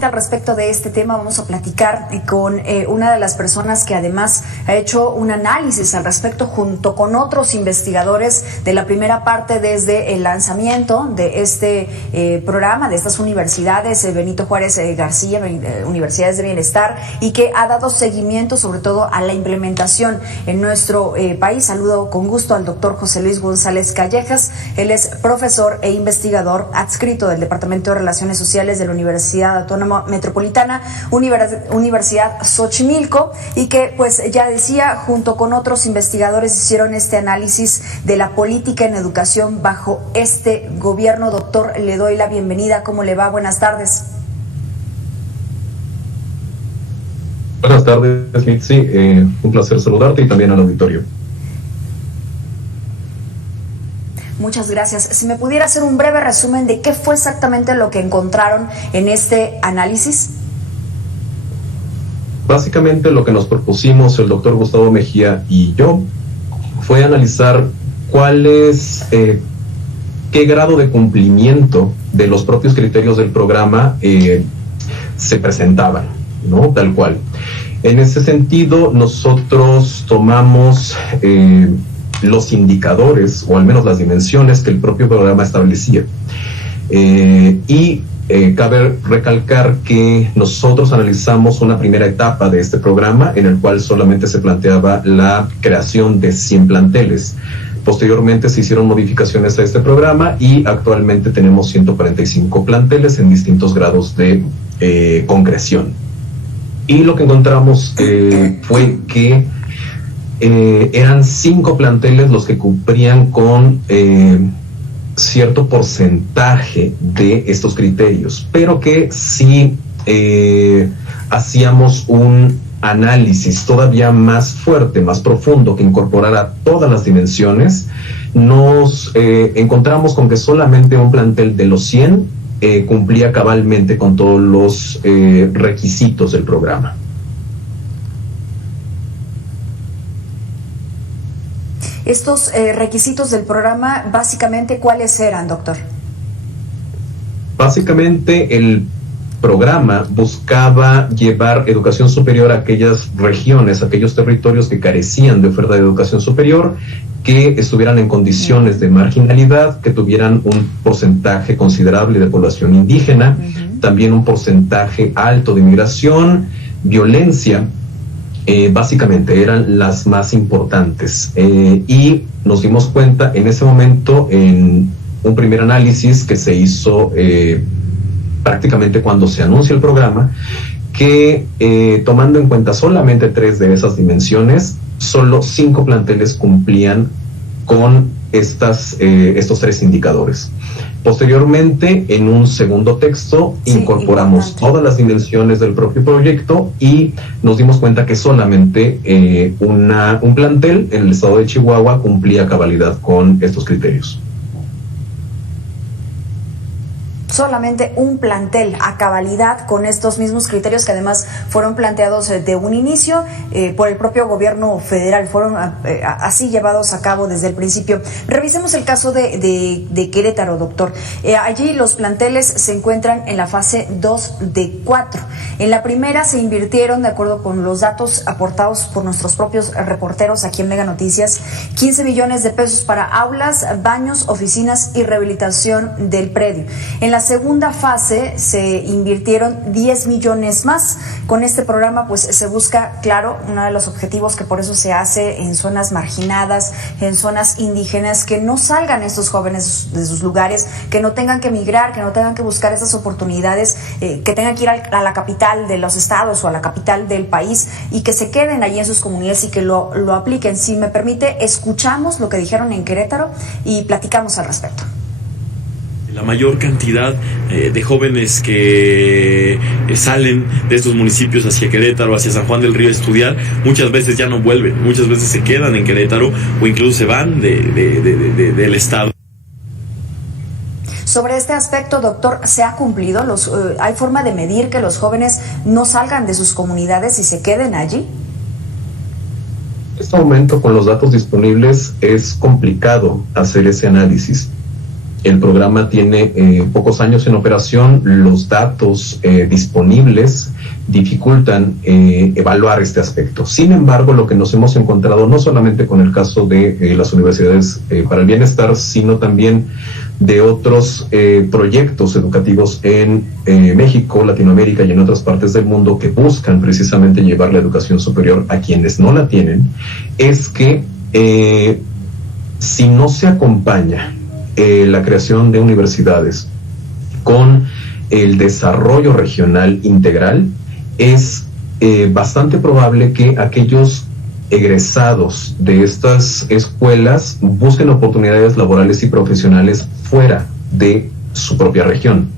precisamente al respecto de este tema vamos a platicar con una de las personas que además ha hecho un análisis al respecto junto con otros investigadores de la primera parte desde el lanzamiento de este programa, de estas universidades, Benito Juárez García, Universidades de Bienestar, y que ha dado seguimiento sobre todo a la implementación en nuestro país. Saludo con gusto al doctor José Luis González Callejas. Él es profesor e investigador adscrito del Departamento de Relaciones Sociales de la Universidad Autónoma Metropolitana, Universidad Xochimilco, y que pues ya decía, junto con otros investigadores hicieron este análisis de la política en educación bajo este gobierno. Doctor, le doy la bienvenida. ¿Cómo le va? Buenas tardes. Buenas tardes, Mitzi. Un placer saludarte y también al auditorio. Muchas gracias. Si me pudiera hacer un breve resumen de qué fue exactamente lo que encontraron en este análisis. Básicamente lo que nos propusimos el doctor Gustavo Mejía y yo fue analizar qué grado de cumplimiento de los propios criterios del programa se presentaban, ¿no? Tal cual. En ese sentido, nosotros tomamos los indicadores, o al menos las dimensiones que el propio programa establecía. Cabe recalcar que nosotros analizamos una primera etapa de este programa en el cual solamente se planteaba la creación de 100 planteles. Posteriormente se hicieron modificaciones a este programa y actualmente tenemos 145 planteles en distintos grados de concreción. Y lo que encontramos fue que eran 5 planteles los que cumplían con cierto porcentaje de estos criterios, pero que si hacíamos un análisis todavía más fuerte, más profundo, que incorporara todas las dimensiones, nos encontramos con que solamente un plantel de los 100 cumplía cabalmente con todos los requisitos del programa. Estos requisitos del programa, básicamente, ¿cuáles eran, doctor? Básicamente, el programa buscaba llevar educación superior a aquellas regiones, a aquellos territorios que carecían de oferta de educación superior, que estuvieran en condiciones de marginalidad, que tuvieran un porcentaje considerable de población indígena, también un porcentaje alto de inmigración, violencia. Básicamente eran las más importantes y nos dimos cuenta en ese momento, en un primer análisis que se hizo prácticamente cuando se anuncia el programa, que tomando en cuenta solamente 3 de esas dimensiones, solo 5 planteles cumplían con estos 3 indicadores. Posteriormente, en un segundo texto, incorporamos todas las dimensiones del propio proyecto y nos dimos cuenta que solamente un plantel en el estado de Chihuahua cumplía a cabalidad con estos criterios. Solamente un plantel a cabalidad con estos mismos criterios que además fueron planteados de un inicio por el propio gobierno federal, fueron así llevados a cabo desde el principio. Revisemos el caso de Querétaro, doctor. Allí los planteles se encuentran en la fase 2 de 4. En la primera se invirtieron, de acuerdo con los datos aportados por nuestros propios reporteros aquí en Mega Noticias, 15 millones de pesos para aulas, baños, oficinas y rehabilitación del predio. En la segunda fase se invirtieron 10 millones más. Con este programa pues se busca, claro, uno de los objetivos que por eso se hace en zonas marginadas, en zonas indígenas, que no salgan estos jóvenes de sus lugares, que no tengan que emigrar, que no tengan que buscar esas oportunidades, que tengan que ir a la capital de los estados o a la capital del país y que se queden allí en sus comunidades y que lo apliquen. Si me permite, escuchamos lo que dijeron en Querétaro y platicamos al respecto. La mayor cantidad de jóvenes que salen de estos municipios hacia Querétaro, hacia San Juan del Río a estudiar, muchas veces ya no vuelven, muchas veces se quedan en Querétaro o incluso se van del estado. Sobre este aspecto, doctor, ¿se ha cumplido? ¿Hay forma de medir que los jóvenes no salgan de sus comunidades y se queden allí? En este momento, con los datos disponibles, es complicado hacer ese análisis. El programa tiene pocos años en operación, los datos disponibles dificultan evaluar este aspecto. Sin embargo, lo que nos hemos encontrado no solamente con el caso de las universidades para el bienestar, sino también de otros proyectos educativos en México, Latinoamérica y en otras partes del mundo que buscan precisamente llevar la educación superior a quienes no la tienen, es que si no se acompaña la creación de universidades con el desarrollo regional integral, es bastante probable que aquellos egresados de estas escuelas busquen oportunidades laborales y profesionales fuera de su propia región.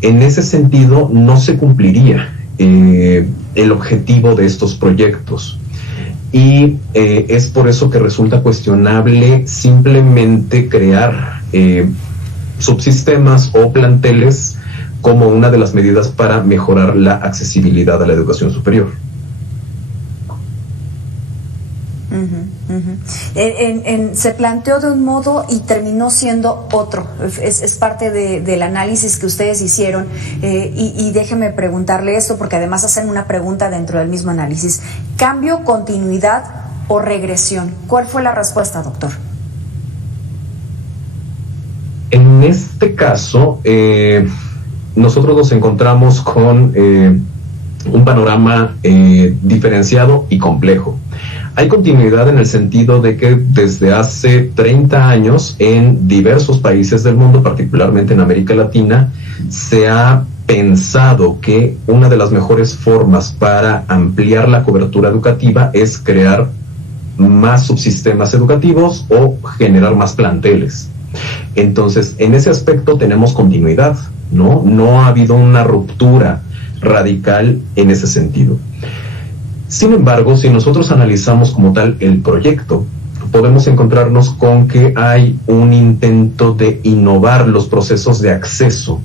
En ese sentido, no se cumpliría el objetivo de estos proyectos. Y es por eso que resulta cuestionable simplemente crear subsistemas o planteles como una de las medidas para mejorar la accesibilidad a la educación superior. Se planteó de un modo y terminó siendo otro. Es parte del análisis que ustedes hicieron. Y déjeme preguntarle esto, porque además hacen una pregunta dentro del mismo análisis. ¿Cambio, continuidad o regresión? ¿Cuál fue la respuesta, doctor? En este caso, nosotros nos encontramos con un panorama diferenciado y complejo. Hay continuidad en el sentido de que desde hace 30 años en diversos países del mundo, particularmente en América Latina, se ha pensado que una de las mejores formas para ampliar la cobertura educativa es crear más subsistemas educativos o generar más planteles. Entonces, en ese aspecto tenemos continuidad, ¿no? No ha habido una ruptura radical en ese sentido. Sin embargo, si nosotros analizamos como tal el proyecto, podemos encontrarnos con que hay un intento de innovar los procesos de acceso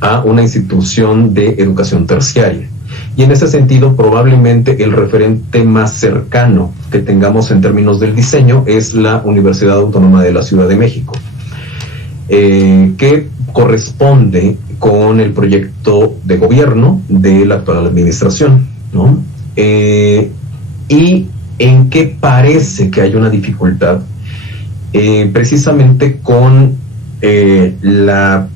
a una institución de educación terciaria. Y en ese sentido, probablemente el referente más cercano que tengamos en términos del diseño es la Universidad Autónoma de la Ciudad de México, que corresponde con el proyecto de gobierno de la actual administración, ¿no? ¿Y en qué parece que hay una dificultad? Precisamente con la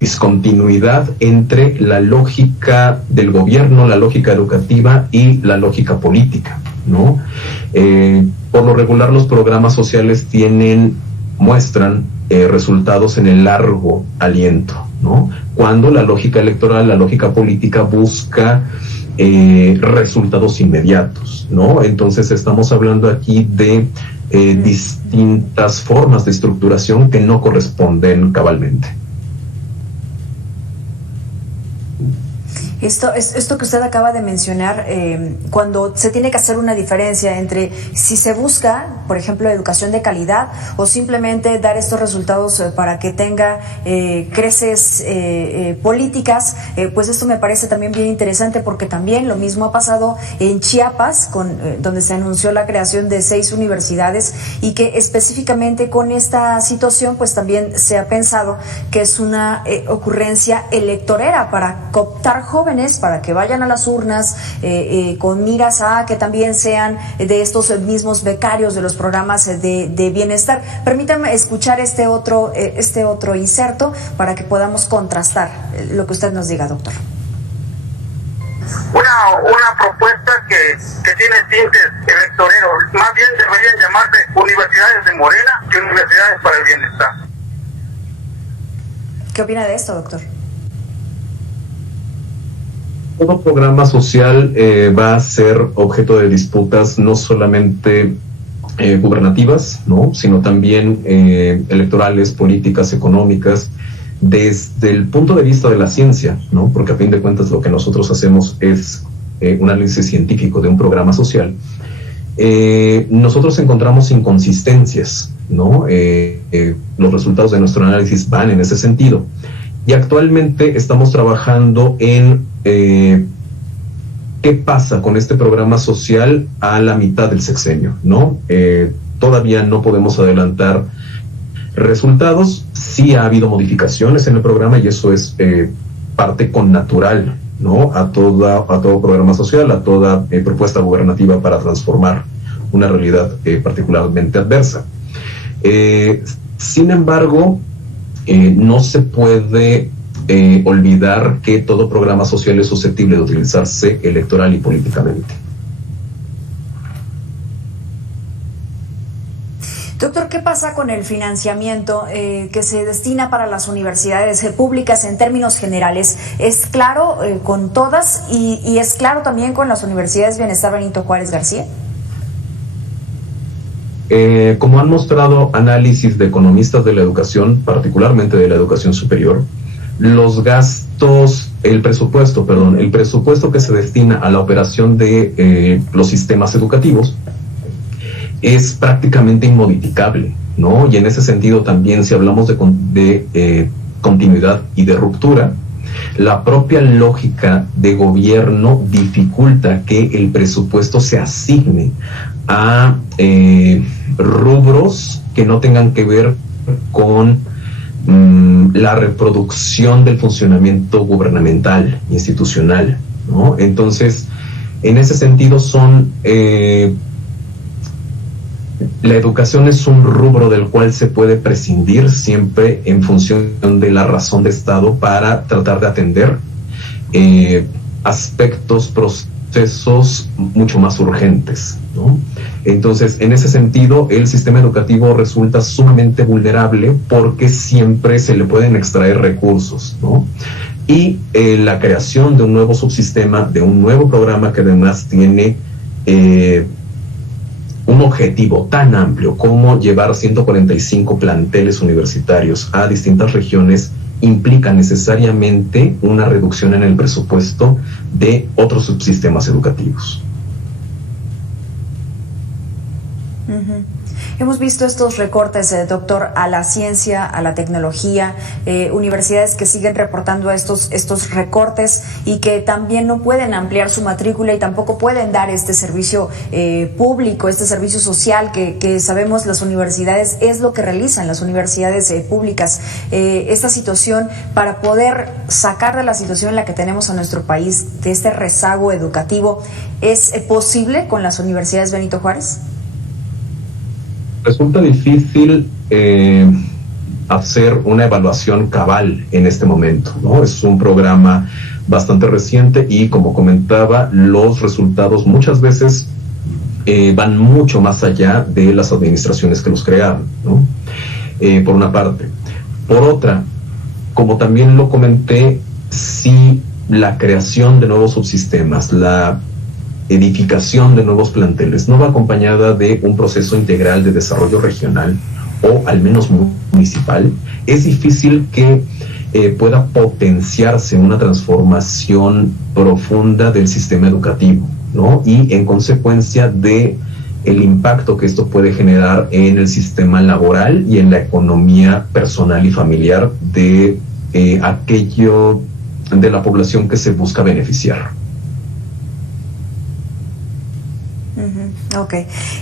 discontinuidad entre la lógica del gobierno, la lógica educativa y la lógica política, ¿no? Por lo regular, los programas sociales muestran resultados en el largo aliento, ¿no? Cuando la lógica electoral, la lógica política busca resultados inmediatos, ¿no? Entonces estamos hablando aquí de distintas formas de estructuración que no corresponden cabalmente. Esto que usted acaba de mencionar, cuando se tiene que hacer una diferencia entre si se busca, por ejemplo, educación de calidad o simplemente dar estos resultados para que tenga creces políticas, pues esto me parece también bien interesante, porque también lo mismo ha pasado en Chiapas, donde se anunció la creación de 6 universidades y que específicamente con esta situación pues también se ha pensado que es una ocurrencia electorera para cooptar jóvenes para que vayan a las urnas con miras a que también sean de estos mismos becarios de los programas de bienestar. Permítanme escuchar este otro inserto para que podamos contrastar lo que usted nos diga, doctor. Una propuesta que tiene tintes electoreros. Más bien deberían llamarse universidades de Morena que universidades para el bienestar. ¿Qué opina de esto, doctor? Todo programa social va a ser objeto de disputas no solamente gubernativas, ¿no?, sino también electorales, políticas, económicas, desde el punto de vista de la ciencia, ¿no?, porque a fin de cuentas lo que nosotros hacemos es un análisis científico de un programa social. Nosotros encontramos inconsistencias, ¿no? Los resultados de nuestro análisis van en ese sentido. Y actualmente estamos trabajando en qué pasa con este programa social a la mitad del sexenio, ¿no? Todavía no podemos adelantar Resultados, sí ha habido modificaciones en el programa y eso es parte connatural, ¿no? A todo programa social, a toda propuesta gubernativa para transformar una realidad particularmente adversa. Sin embargo, no se puede olvidar que todo programa social es susceptible de utilizarse electoral y políticamente. Doctor, ¿qué pasa con el financiamiento que se destina para las universidades públicas en términos generales? ¿Es claro con todas y es claro también con las universidades Bienestar Benito Juárez García? Como han mostrado análisis de economistas de la educación, particularmente de la educación superior, el presupuesto que se destina a la operación de los sistemas educativos es prácticamente inmodificable, ¿no? Y en ese sentido también, si hablamos de continuidad y de ruptura, la propia lógica de gobierno dificulta que el presupuesto se asigne a rubros que no tengan que ver con la reproducción del funcionamiento gubernamental, institucional, ¿no? Entonces, en ese sentido la educación es un rubro del cual se puede prescindir siempre en función de la razón de Estado para tratar de atender aspectos, procesos mucho más urgentes, ¿no? Entonces, en ese sentido, el sistema educativo resulta sumamente vulnerable porque siempre se le pueden extraer recursos, ¿no? Y la creación de un nuevo subsistema, de un nuevo programa que además tiene un objetivo tan amplio como llevar 145 planteles universitarios a distintas regiones, implica necesariamente una reducción en el presupuesto de otros subsistemas educativos. Uh-huh. Hemos visto estos recortes, doctor, a la ciencia, a la tecnología, universidades que siguen reportando estos recortes y que también no pueden ampliar su matrícula y tampoco pueden dar este servicio público, este servicio social que sabemos las universidades es lo que realizan las universidades públicas. Esta situación, para poder sacar de la situación en la que tenemos a nuestro país, de este rezago educativo, ¿es posible con las universidades Benito Juárez? Resulta difícil hacer una evaluación cabal en este momento, ¿no? Es un programa bastante reciente y, como comentaba, los resultados muchas veces van mucho más allá de las administraciones que los crearon, ¿no? Por una parte. Por otra, como también lo comenté, si la creación de nuevos subsistemas, la edificación de nuevos planteles no va acompañada de un proceso integral de desarrollo regional o al menos municipal, es difícil que pueda potenciarse una transformación profunda del sistema educativo, ¿no? Y en consecuencia de el impacto que esto puede generar en el sistema laboral y en la economía personal y familiar de aquello de la población que se busca beneficiar. Ok.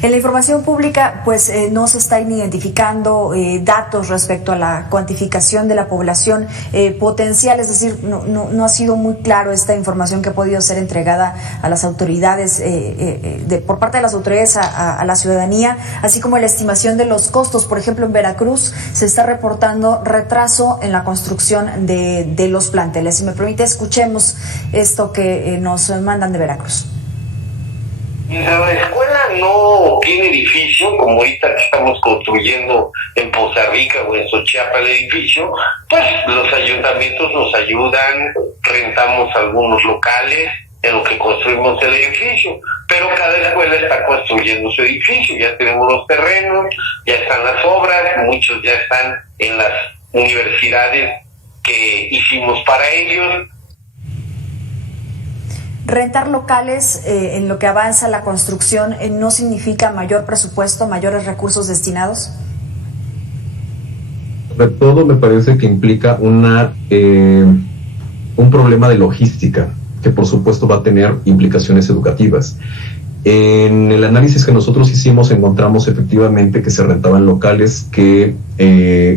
En la información pública, pues no se están identificando datos respecto a la cuantificación de la población potencial, es decir, no ha sido muy claro esta información que ha podido ser entregada a las autoridades, por parte de las autoridades a la ciudadanía, así como la estimación de los costos. Por ejemplo, en Veracruz se está reportando retraso en la construcción de los planteles. Si me permite, escuchemos esto que nos mandan de Veracruz. La escuela no tiene edificio, como ahorita que estamos construyendo en Poza Rica o en Xochiapa el edificio, pues los ayuntamientos nos ayudan, rentamos algunos locales en lo que construimos el edificio, pero cada escuela está construyendo su edificio, ya tenemos los terrenos, ya están las obras, muchos ya están en las universidades que hicimos para ellos. Rentar locales en lo que avanza la construcción no significa mayor presupuesto, mayores recursos destinados. Sobre todo me parece que implica un problema de logística que por supuesto va a tener implicaciones educativas. En el análisis que nosotros hicimos encontramos efectivamente que se rentaban locales que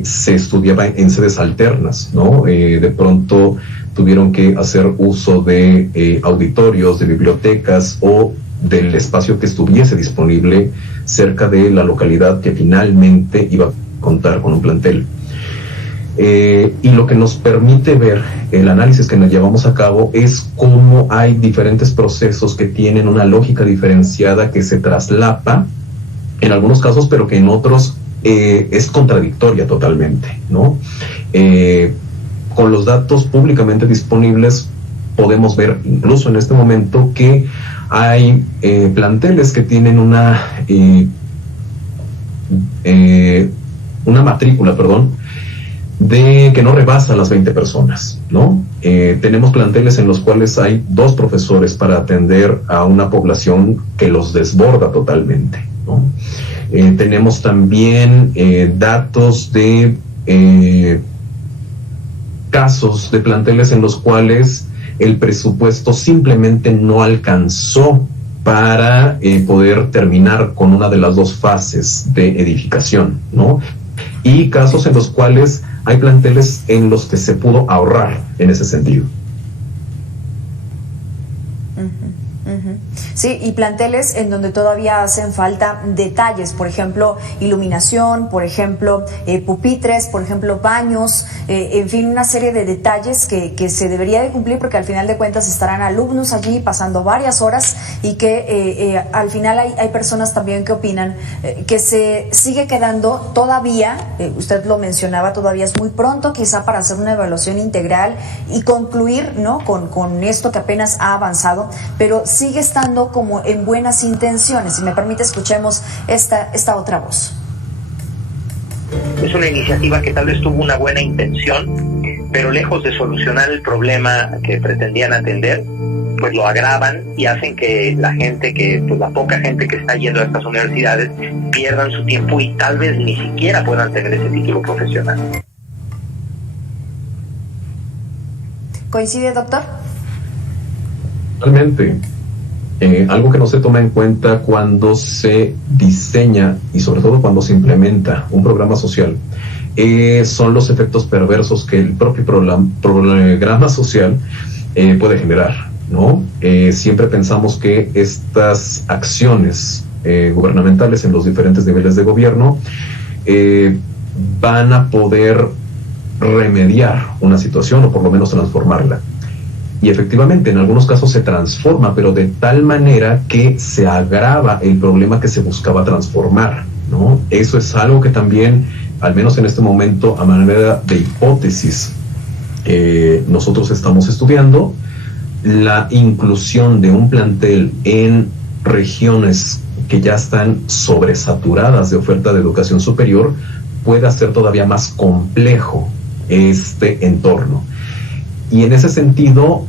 se estudiaba en sedes alternas, ¿no? De pronto tuvieron que hacer uso de auditorios, de bibliotecas o del espacio que estuviese disponible cerca de la localidad que finalmente iba a contar con un plantel. Y lo que nos permite ver el análisis que nos llevamos a cabo es cómo hay diferentes procesos que tienen una lógica diferenciada que se traslapa en algunos casos, pero que en otros es contradictoria totalmente, ¿no? Con los datos públicamente disponibles podemos ver incluso en este momento que hay planteles que tienen una matrícula, de que no rebasa las 20 personas, ¿no? Tenemos planteles en los cuales hay 2 profesores para atender a una población que los desborda totalmente, ¿no? Tenemos también datos de casos de planteles en los cuales el presupuesto simplemente no alcanzó para poder terminar con una de las 2 fases de edificación, ¿no? Y casos en los cuales hay planteles en los que se pudo ahorrar en ese sentido. Sí, y planteles en donde todavía hacen falta detalles, por ejemplo, iluminación, por ejemplo, pupitres, por ejemplo, baños, en fin, una serie de detalles que se debería de cumplir, porque al final de cuentas estarán alumnos allí pasando varias horas y que al final hay personas también que opinan que se sigue quedando todavía, usted lo mencionaba, todavía es muy pronto quizá para hacer una evaluación integral y concluir, ¿no?, con esto que apenas ha avanzado, pero sigue estando como en buenas intenciones. Si me permite, escuchemos esta otra voz. Es una iniciativa que tal vez tuvo una buena intención, pero lejos de solucionar el problema que pretendían atender, pues lo agravan y hacen que la gente la poca gente que está yendo a estas universidades pierdan su tiempo y tal vez ni siquiera puedan tener ese título profesional. ¿Coincide, doctor? Realmente, algo que no se toma en cuenta cuando se diseña y sobre todo cuando se implementa un programa social son los efectos perversos que el propio programa social puede generar, ¿no? Siempre pensamos que estas acciones gubernamentales en los diferentes niveles de gobierno van a poder remediar una situación o por lo menos transformarla. Y efectivamente, en algunos casos se transforma, pero de tal manera que se agrava el problema que se buscaba transformar, ¿no? Eso es algo que también, al menos en este momento, a manera de hipótesis, nosotros estamos estudiando la inclusión de un plantel en regiones que ya están sobresaturadas de oferta de educación superior, puede hacer todavía más complejo este entorno. Y en ese sentido,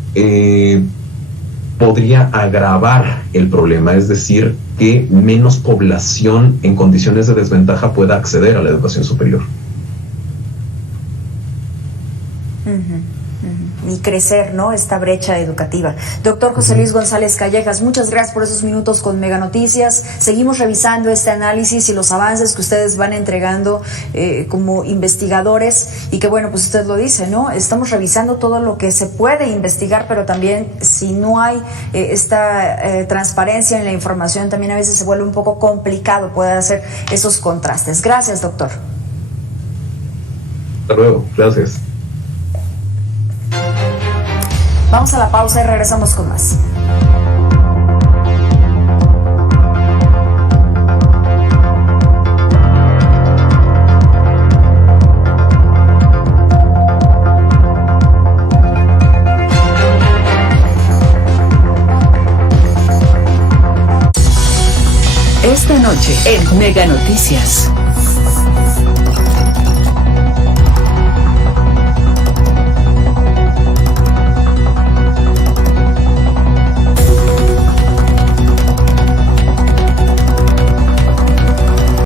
podría agravar el problema, es decir, que menos población en condiciones de desventaja pueda acceder a la educación superior. Y crecer, ¿no?, esta brecha educativa. Doctor José Luis González Callejas, muchas gracias por esos minutos con Mega Noticias. Seguimos revisando este análisis y los avances que ustedes van entregando como investigadores y que, bueno, pues usted lo dice, ¿no? Estamos revisando todo lo que se puede investigar, pero también si no hay esta transparencia en la información, también a veces se vuelve un poco complicado poder hacer esos contrastes. Gracias, doctor. Hasta luego, gracias. Vamos a la pausa y regresamos con más. Esta noche en Mega Noticias.